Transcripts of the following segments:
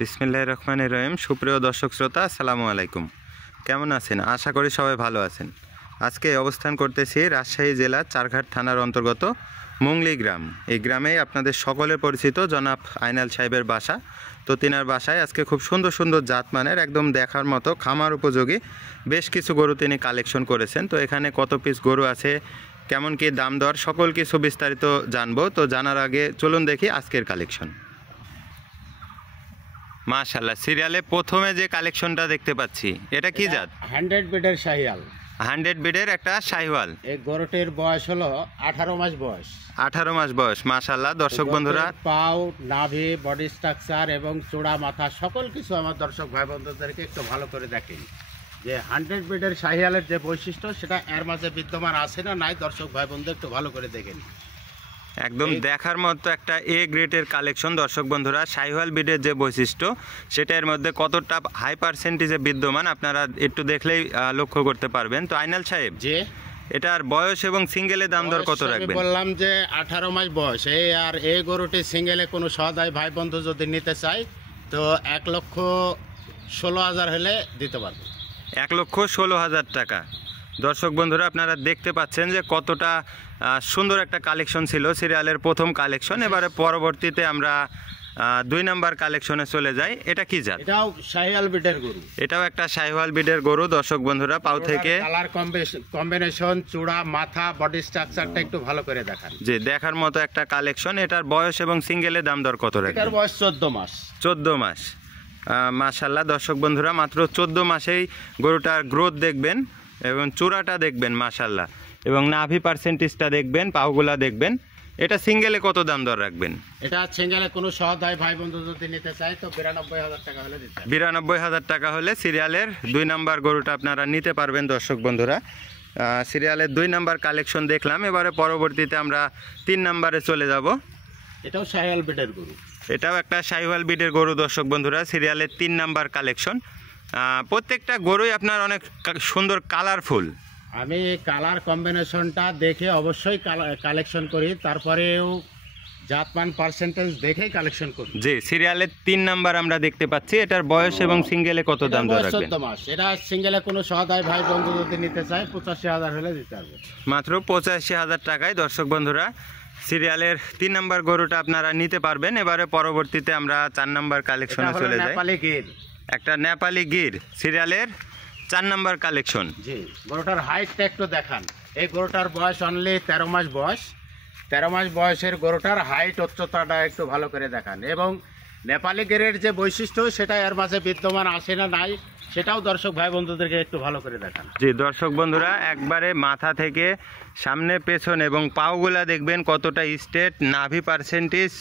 বিসমিল্লাহির রহমানির রহিম। সুপ্রিয় দর্শক শ্রোতা, আসসালামু আলাইকুম। কেমন আছেন? আশা করি সবাই ভালো আছেন। আজকে অবস্থান করতেছি রাজশাহী জেলা চারঘাট থানার অন্তর্গত মুংলি গ্রাম। এই গ্রামেই আপনাদের সকলের পরিচিত জনাব আইনাল সাহেবের বাসা। তো তিনার বাসায় আজকে খুব সুন্দর সুন্দর জাতমানের একদম দেখার মতো খামার উপযোগী বেশ কিছু গরু তিনি কালেকশন করেছেন। তো এখানে কত পিস গরু আছে, কেমন কি দাম দর, সকল কিছু বিস্তারিত জানবো। তো জানার আগে চলুন দেখি আজকের কালেকশন। মাশাআল্লাহ, সিরিয়ালে প্রথমে যে কালেকশনটা দেখতে পাচ্ছি এটা কি জাত? 100 বিডের শাহিয়াল। 100 বিডের একটা শাহিওয়াল। এই গরুটির বয়স হলো 18 মাস বয়স। 18 মাস বয়স। মাশাআল্লাহ, দর্শক বন্ধুরা, পাও, নাভি, বডি স্ট্রাকচার এবং চূড়া মাথা সকল কিছু আমার দর্শক ভাই বন্ধুদেরকে একটু ভালো করে দেখেন যে 100 বিডের শাহিয়ালের যে বৈশিষ্ট্য সেটা এর মাঝে বিদ্যমান আছে না নাই, দর্শক ভাই বন্ধু একটু ভালো করে দেখেন। একদম দেখার মতো একটা এ গ্রেডের কালেকশন। দর্শক বন্ধুরা, শাহিওয়াল বিডের যে বৈশিষ্ট্য সেটা এর মধ্যে কতটা হাই পার্সেন্টেজে বিদ্যমান আপনারা একটু দেখলেই লক্ষ্য করতে পারবেন। তো আইনাল সাহেব, যে এটার বয়স এবং সিঙ্গেলের দাম দর কত রাখবেন? বললাম যে 18 মাস বয়স। এই গরুটি সিঙ্গেলে কোনো সদাই ভাই বন্ধু যদি নিতে চায় তো 1,16,000 হলে দিতে পারবে। 1,16,000 টাকা। দর্শক বন্ধুরা, আপনারা দেখতে পাচ্ছেন যে কতটা সুন্দর একটা কালেকশন ছিল, সিরিয়ালের প্রথম কালেকশন। এবারে পরবর্তীতে আমরা 2 নাম্বার কালেকশনে চলে যাই। এটা কি জাত? এটাও শাহিওয়াল বিডের গরু। এটাও একটা শাহিওয়াল বিডের গরু। দর্শক বন্ধুরা, পাও থেকে কালার কম্বিনেশন, চূড়া মাথা, বডি স্ট্রাকচারটা একটু ভালো করে দেখান। যে দেখার মতো একটা কালেকশন। এটার বয়স এবং সিঙ্গেলের দাম দর কত রাখবেন? এটার বয়স 14 মাস। 14 মাস। মাশাআল্লাহ, দর্শক বন্ধুরা, মাত্র 14 মাসেই গরুটার গ্রোথ দেখবেন এবং চূড়াটা দেখবেন মাশাআল্লাহ, এবং নাভি পার্সেন্টেজটা দেখবেন, পাওগুলা দেখবেন। এটা সিঙ্গেলে কত দাম দর রাখবেন? এটা সিঙ্গেলে কোনো সহায় ভাই বন্ধু যদি নিতে চায় তো 92,000 টাকা হলে দিতে হবে। 92,000 টাকা হলে সিরিয়ালের 2 নাম্বার গরুটা আপনারা নিতে পারবেন। দর্শক বন্ধুরা, সিরিয়ালের 2 নাম্বার কালেকশন দেখলাম। এবারে পরবর্তীতে আমরা 3 নাম্বারে চলে যাব। এটাও শাহিওয়াল বিডের গরু। এটাও একটা শাহিওয়াল বিডের গরু। দর্শক বন্ধুরা, সিরিয়ালের 3 নাম্বার কালেকশন। প্রত্যেকটা গরুই আপনার অনেক সুন্দর কালারফুল। আমি কালার কম্বিনেশনটা দেখে অবশ্যই কালেকশন করি, তারপরেও জাতমান পার্সেন্টেজ দেখেই কালেকশন করি। জি, সিরিয়ালের 3 নাম্বার আমরা দেখতে পাচ্ছি। এটার বয়স এবং সিঙ্গেলে কত দাম দর রাখবেন? 14 মাস। এটা সিঙ্গেলে কোনো সহায় ভাই বন্ধু যদি নিতে চায় 85,000 হলে দিতে হবে। মাত্র 85,000 টাকায় দর্শক বন্ধুরা সিরিয়ালের 3 নাম্বার গরুটা আপনারা নিতে পারবেন। এবারে পরবর্তীতে আমরা 4 নাম্বার কালেকশনে চলে যাই। নেপালি গির। একটা নেপালি গির, সিরিয়ালের 4 নাম্বার কালেকশন। জি, গরুটার হাইটটা একটু দেখান। এই গরুটার বয়স অনলি 13 মাস বয়স। 13 মাস বয়সের গরুটার হাইট উচ্চতাটা একটু ভালো করে দেখান, এবং নেপালি গিরের যে বৈশিষ্ট্য সেটা এর মাঝে বিদ্যমান আছে না নাই সেটাও দর্শক ভাই বন্ধুদেরকে একটু ভালো করে দেখান। জি, দর্শক বন্ধুরা, একবারে মাথা থেকে সামনে, পেছন এবং পাওগুলা দেখবেন কতটা স্ট্রেট, নাভি পার্সেন্টেজ,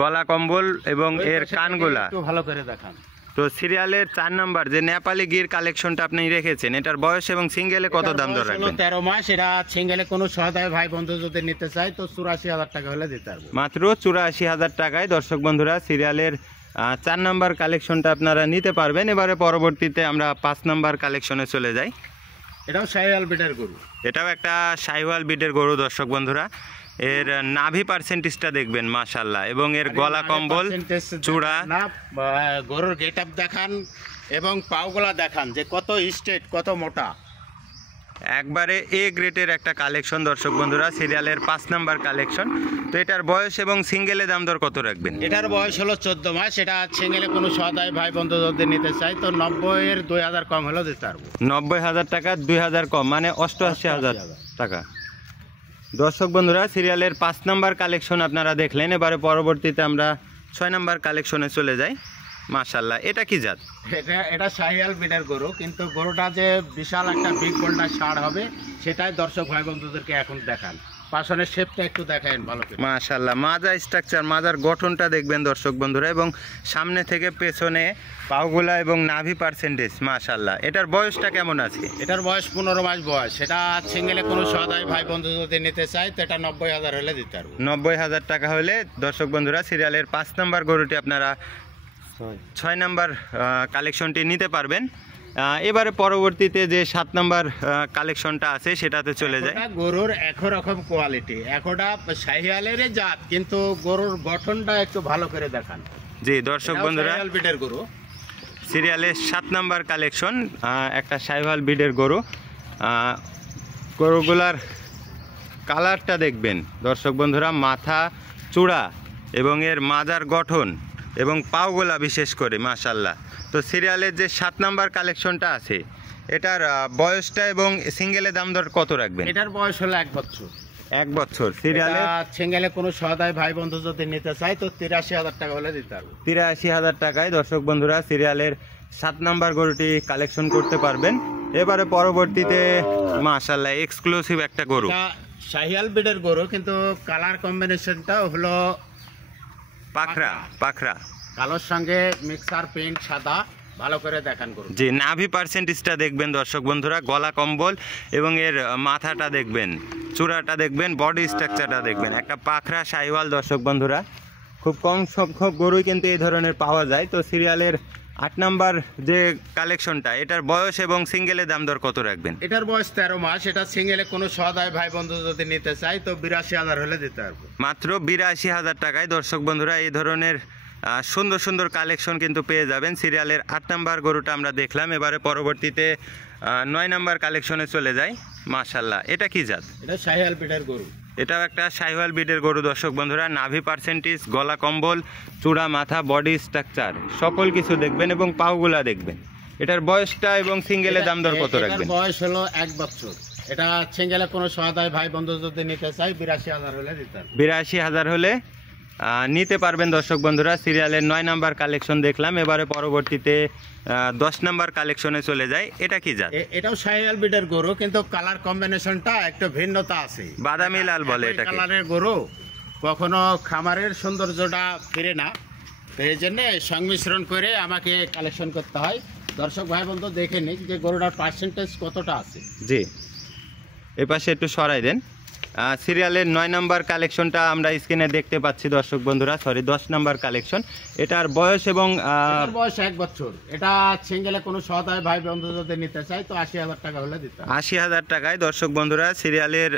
গলা কম্বল এবং এর কানগুলা একটু ভালো করে দেখান। তো সিরিয়ালের 4 নাম্বার যে নেপালি গির কালেকশনটা আপনি রেখেছেন, এটার বয়স এবং সিঙ্গেলে কত দাম দর রাখবেন? 13 মাস। এটা সিঙ্গেলে কোনো সহায় ভাই বন্ধু যদি নিতে চায় তো 84,000 টাকা হলে দিতে হবে। মাত্র 84,000 টাকায় দর্শক বন্ধুরা সিরিয়ালের 4 নাম্বার কালেকশনটা আপনারা নিতে পারবেন। এবারে পরবর্তীতে আমরা 5 নাম্বার কালেকশনে চলে যাই। এটাও শাহিওয়াল বিডের গরু। এটাও একটা শাহিওয়াল বিডের গরু। দর্শক বন্ধুরা, এর নাভি পার্সেন্টেজটা দেখবেন মাশাআল্লাহ, এবং এর গলা কম্বল, চূড়া, গরুর গেট আপ দেখান এবং পাওগুলা দেখান যে কত স্ট্রেট, কত মোটা। একবারে এ গ্রেডের একটা কালেকশন। দর্শক বন্ধুরা, সিরিয়ালের 5 নাম্বার কালেকশন। তো এটার বয়স এবং সিঙ্গেলে দাম দর কত রাখবেন? এটার বয়স হলো 14 মাস। এটা সিঙ্গেলে কোনো সদাই ভাই বন্ধু যদি নিতে চায় তো 90-এর 2,000 কম হলেও দিতে পারবো। 90,000 টাকা, 2,000 কম, মানে 88,000 টাকা। দর্শক বন্ধুরা, সিরিয়ালের 5 নাম্বার কালেকশন আপনারা দেখলেন। এবারে পরবর্তীতে আমরা 6 নাম্বার কালেকশনে চলে যাই। মাশাআল্লাহ, এটা কি জাত? এটা শাহিওয়াল বিডের গরু, কিন্তু গরুটা যে বিশাল একটা বিগ বোল্ডার ষাঁড় হবে সেটাই দর্শক ভাই বন্ধুদেরকে এখন দেখান। পাশনের শেপটা একটু দেখান ভালো করে। মাশাআল্লাহ, মাজা স্ট্রাকচার, মাজার গঠনটা দেখবেন দর্শক বন্ধুরা, এবং সামনে থেকে পেছনে পাওগুলা এবং নাভি পার্সেন্টেজ মাশাআল্লাহ। এটার বয়সটা কেমন আছে? এটার বয়স 15 মাস বয়স। সেটা সিঙ্গেলে কোনো সদাই ভাই বন্ধু যদি নিতে চায় তো এটা 90,000 হলে দিতে পারবো। 90,000 টাকা হলে দর্শক বন্ধুরা সিরিয়ালের 5 নাম্বার গরুটি আপনারা 6 নাম্বার কালেকশনটি নিতে পারবেন। এবারে পরবর্তীতে যে 7 নাম্বার কালেকশনটা আছে সেটাতে চলে যায়। গরুর একরকম কোয়ালিটি, একটা শাহিওয়ালের জাত, কিন্তু গরুর গঠনটা একটু ভালো করে দেখান। জি দর্শক বন্ধুরা, শাহিওয়াল বিটের গরু। সিরিয়ালের 7 নাম্বার কালেকশন, একটা শাহিওয়াল ব্রিডের গরু। গরুগুলার কালারটা দেখবেন দর্শক বন্ধুরা, মাথা, চূড়া এবং এর মাজার গঠন এবং পাওগুলা বিশেষ করে মাশাল্লাহ। তো সিরিয়ালের যে 7 নাম্বার কালেকশনটা আছে, এটার বয়সটা এবং সিঙ্গেলে দাম দর কত রাখবেন? এটার বয়স হলো 1 বছর। 1 বছর। সিরিয়ালে সিঙ্গেলে কোনো সদাই ভাই বন্ধু যদি নিতে চায় তো 83,000 টাকা হলে দিতে পারবো। 83,000 টাকায় দর্শক বন্ধুরা সিরিয়ালের 7 নাম্বার গরুটি কালেকশন করতে পারবেন। এবারে পরবর্তীতে মাশাল্লাহ এক্সক্লুসিভ একটা গরু, শাহিওয়াল বিটের গরু, কিন্তু কালার কম্বিনেশনটা হলো পাখরা। পাখরা কালোর সঙ্গে মিক্সার পেইন্ট সাদা, ভালো করে দেখান গরু। যে নাভি পার্সেন্টেজটা দেখবেন দর্শক বন্ধুরা, গলা কম্বল এবং এর মাথাটা দেখবেন, চূড়াটা দেখবেন, বডি স্ট্রাকচারটা দেখবেন। একটা পাখরা শাহিওয়াল দর্শক বন্ধুরা, খুব কম সংখ্যক গরুই কিন্তু এই ধরনের পাওয়া যায়। তো সিরিয়ালের 8 নাম্বার যে কালেকশনটা, এটার বয়স এবং সিঙ্গেলে দাম দর কত রাখবেন? এটার বয়স 13 মাস। এটা সিঙ্গেলে কোনো সদাই ভাই বন্ধু যদি নিতে চায় তো 82,000 হলে দিতে পারবো। মাত্র 82,000 টাকায় দর্শক বন্ধুরা এই ধরনের সুন্দর সুন্দর কালেকশন কিন্তু পেয়ে যাবেন। সিরিয়ালের 8 নাম্বার গরুটা আমরা দেখলাম। এবারে পরবর্তীতে 9 নাম্বার কালেকশনে চলে যাই। মাশাল্লাহ, এটা কি জাত? এটা শাহিওয়াল বিটের গরু। এটাও একটা শাহিওয়াল ব্রিডের গরু দর্শক বন্ধুরা। নাভি পার্সেন্টেজ, গলা কম্বল, চূড়া, মাথা, বডি স্ট্রাকচার সকল কিছু দেখবেন এবং পাওগুলা দেখবেন। এটার বয়সটা এবং সিঙ্গেলে দাম দর কত রাখবেন? বয়স হলো 1 বছর। এটা সিঙ্গেলে কোনো সদাই ভাই বন্ধু যদি নিতে চায় 82,000 হলে দিতে পারবো। 82,000 হলে নিতে পারবেন দর্শক বন্ধুরা। সিরিয়ালের 9 নাম্বার কালেকশন দেখলাম। এবারে পরবর্তীতে 10 নাম্বার কালেকশনে চলে যায়। এটা কি জাত? এটাও শাহিওয়াল বিটের গরু, কিন্তু কালার কম্বিনেশনটা একটু ভিন্নতা আছে। বাদামি লাল বলে এটাকে। কালারের গরু কখনো খামারের সৌন্দর্যটা ফিরে না, তো এই জন্য সংমিশ্রণ করে আমাকে কালেকশন করতে হয়। দর্শক ভাই বন্ধু দেখে নিক যে গরুটার পার্সেন্টেজ কতটা আছে। জি, এই পাশে একটু সরাই দেন। সিরিয়ালের 9 নাম্বার কালেকশনটা আমরা স্ক্রিনে দেখতে পাচ্ছি দর্শক বন্ধুরা, সরি 10 নাম্বার কালেকশন। এটার বয়স এবং এটার বয়স 1 বছর। এটা সিঙ্গেলে কোনো সদাই ভাই বন্ধু যদি নিতে চায় তো 80,000 টাকা হলে দিতে হবে। 80,000 টাকায় দর্শক বন্ধুরা সিরিয়ালের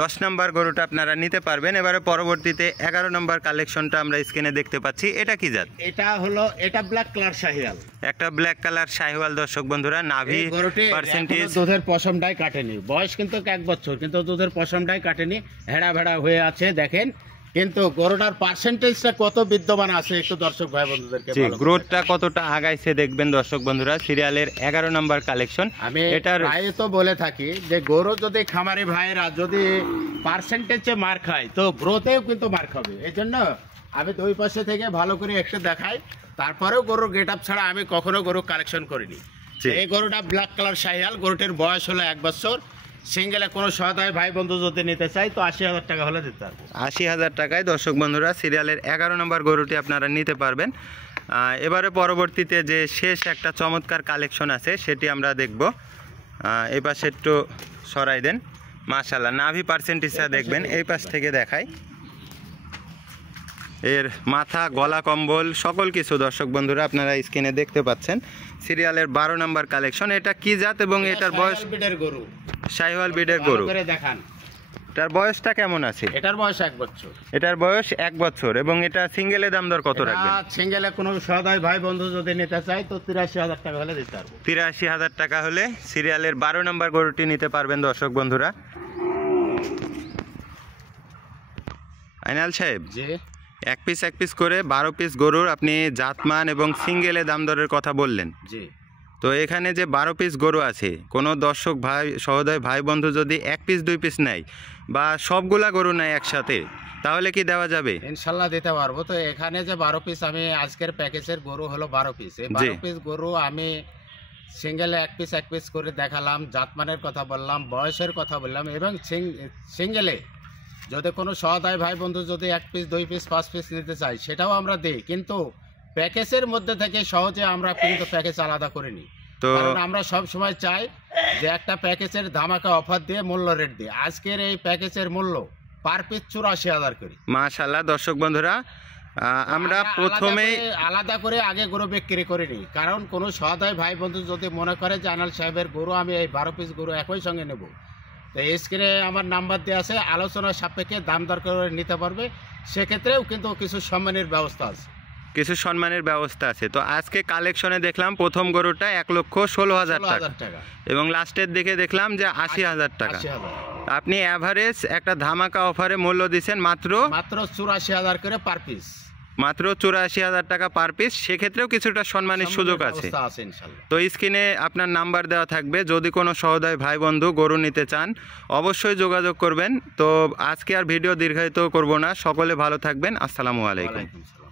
10 নাম্বার গরুটা আপনারা নিতে পারবেন। এবারে পরবর্তীতে 11 নাম্বার কালেকশনটা আমরা স্ক্রিনে দেখতে পাচ্ছি। এটা কি জাত? এটা ব্ল্যাক কালার শাহিওয়াল। একটা ব্ল্যাক কালার শাহিওয়াল দর্শক বন্ধুরা। নাভি পার্সেন্টেজ, দুধের পশমটাই কাটেনি। বয়স কিন্তু 1 বছর, কিন্তু দুধের পশমটাই কাটেনি, হেড়া ভেড়া হয়ে আছে দেখেন। কিন্তু গরুটার পার্সেন্টেজটা কত বিদ্যমান আছে একটু দর্শক ভাই বন্ধুদেরকে বলো। গ্রোথটা কতটা আগাইছে দেখবেন দর্শক বন্ধুরা। সিরিয়ালের 11 নাম্বার কালেকশন। আমি এটার প্রায় তো বলে থাকি যে গরু যদি খামারি ভাইয়েরা যদি পার্সেন্টেজে মার খায় তো গ্রোথেও কিন্তু মার খাবে। এই জন্য আমি দুই পাশে থেকে ভালো করে একটু দেখাই, তারপরেও গরুর গেট আপ ছাড়া আমি কখনো গরু কালেকশন করিনি। এই গরুটা ব্ল্যাক কালার শাহিওয়াল। গরুটির বয়স হলো 1 বছর। সিঙ্গেলে কোনো সদাই ভাই বন্ধু যদি নিতে চাই তো 80,000 টাকা হলে দিতে পারবো। 80,000 টাকায় দর্শক বন্ধুরা সিরিয়ালের 11 নম্বর গরুটি আপনারা নিতে পারবেন। এবারে পরবর্তীতে যে শেষ একটা চমৎকার কালেকশন আছে সেটি আমরা দেখব। এই পাশে একটু সরাই দেন। মাশাআল্লাহ, নাভি পার্সেন্টেজটা দেখবেন, এই পাশ থেকে দেখাই। এর মাথা, গলা কম্বল সকল কিছু দর্শক বন্ধুরা আপনারা স্ক্রিনে দেখতে পাচ্ছেন। সিরিয়ালের 12 নম্বর কালেকশন। এটা কি জাত এবং এটার বয়স? শাহিওয়াল ব্রিডের গরু। দেখান এটার বয়সটা কেমন আছে? এটার বয়স 1 বছর। এটার বয়স 1 বছর এবং এটা সিঙ্গেলে দাম দর কত রাখবেন? সিঙ্গেলে কোনো সদাই ভাই বন্ধু যদি নিতে চায় তো 83,000 টাকা হলে দিতে পারবো। 83,000 টাকা হলে সিরিয়ালের 12 নম্বর গরুটি নিতে পারবেন দর্শক বন্ধুরা। আইনাল সাহেব, জি, এক পিস করে 12 পিস গরুর আপনি জাতমান এবং সিঙ্গেলে দাম দরের কথা বললেন। জি, তো এখানে যে 12 পিস গরু আছে, কোনো দর্শক ভাই সহোদয় ভাই বন্ধু যদি 1 পিস 2 পিস নেয় বা সবগুলা গরু নেয় একসাথে, তাহলে কি দেওয়া যাবে? ইনশাল্লাহ দিতে পারবো। তো এখানে যে 12 পিস আমি আজকের প্যাকেজের গরু হলো 12 পিস। এই 12 পিস গরু আমি সিঙ্গেলে এক পিস করে দেখালাম, জাতমানের কথা বললাম, বয়সের কথা বললাম, এবং সিঙ্গেলে যদি কোনো সহদায় ভাই বন্ধু যদি 1 পিস 2 পিস 5 পিস নিতে চাই সেটাও আমরা দিই, কিন্তু প্যাকেজের মধ্যে থেকে সহজে আমরা কিন্তু প্যাকেজ আলাদা করিনি। তো আমরা সব সময় চাই যে একটা প্যাকেজের ধামাকা অফার দিয়ে মূল্য রেট দিয়ে আজকের এই প্যাকেজের মূল্য পার পিস 84,000 করে। মাশাআল্লাহ দর্শক বন্ধুরা, আমরা প্রথমে আলাদা করে আগে গরু বিক্রি করিনি, কারণ কোনো সহদায় ভাই বন্ধু যদি মনে করে যে আনাল সাহেবের গরু আমি এই 12 পিস গরু একই সঙ্গে নেব, তো স্ক্রিনে আমার নাম্বার দেওয়া আছে, আলোচনার সাপেক্ষে দাম দর করে নিতে পারবে। সেক্ষেত্রেও কিন্তু কিছু সম্মানের ব্যবস্থা আছে। কিছু সম্মানের ব্যবস্থা আছে। তো আজকে কালেকশনে দেখলাম প্রথম গরুটা 1,16,000 টাকা 16,000 টাকা, এবং লাস্টের দিকে দেখলাম যে 80,000 টাকা। 80,000, আপনি অ্যাভারেজ একটা ধামাকা অফারে মূল্য দিচ্ছেন মাত্র মাত্র 84,000 করে পার পিস। মাত্র 84,000 টাকা পার পিস। সেক্ষেত্রেও কিছুটা সম্মানের সুযোগ আছে। আছে ইনশাআল্লাহ। তো স্ক্রিনে আপনার নাম্বার দেওয়া থাকবে, যদি কোনো সহোদয় ভাই বন্ধু গরু নিতে চান অবশ্যই যোগাযোগ করবেন। তো আজকে আর ভিডিও দীর্ঘায়িত করব না, সকলে ভালো থাকবেন। আসসালামু আলাইকুম। ওয়ালাইকুম আসসালাম।